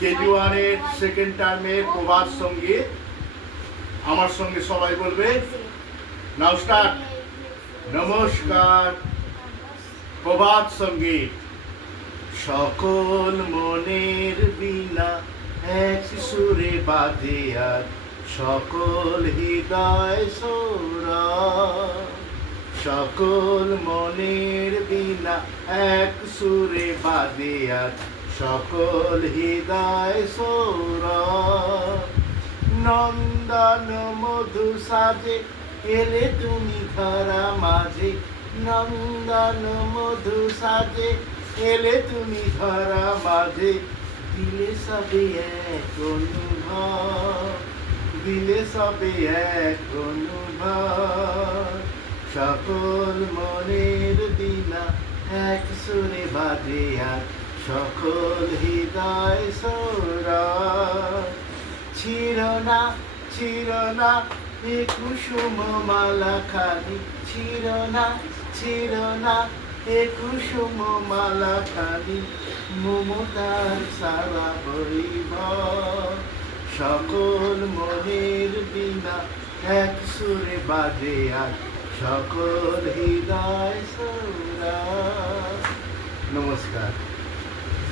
KG ওয়ানের second টার্মের প্রভাত সঙ্গীত আমার সঙ্গে সবাই বলবে। নাও স্টার্ট। নমস্কার। প্রভাত সঙ্গীত। সকল মনের বীণা এক সুরে বাজে আর সকল হৃদয় সোরা। সকল মনের বীণা এক সুরে বাজে আর সকল হৃদয় সোরা। নন্দন মধু সাজে এলে তুমি ধরা মাঝে। নন্দন মধু সাজে এলে তুমি ধরা মাঝে। দিলে সবে এক অনুভব, দিলে সবে এক অনুভব। সকল মনের বীণা এক সুরে বাজে আর সকল হৃদয় সোরা। ছিরনা ছিরনা এ কুসুম মালা খানি। ছিরনা ছিরনা এ কুসুম মালা খানি। মমতার সারা বইব। সকল মনের বীণা এক সুরে বাজে আর সকল হৃদয় সোরা। নমস্কার।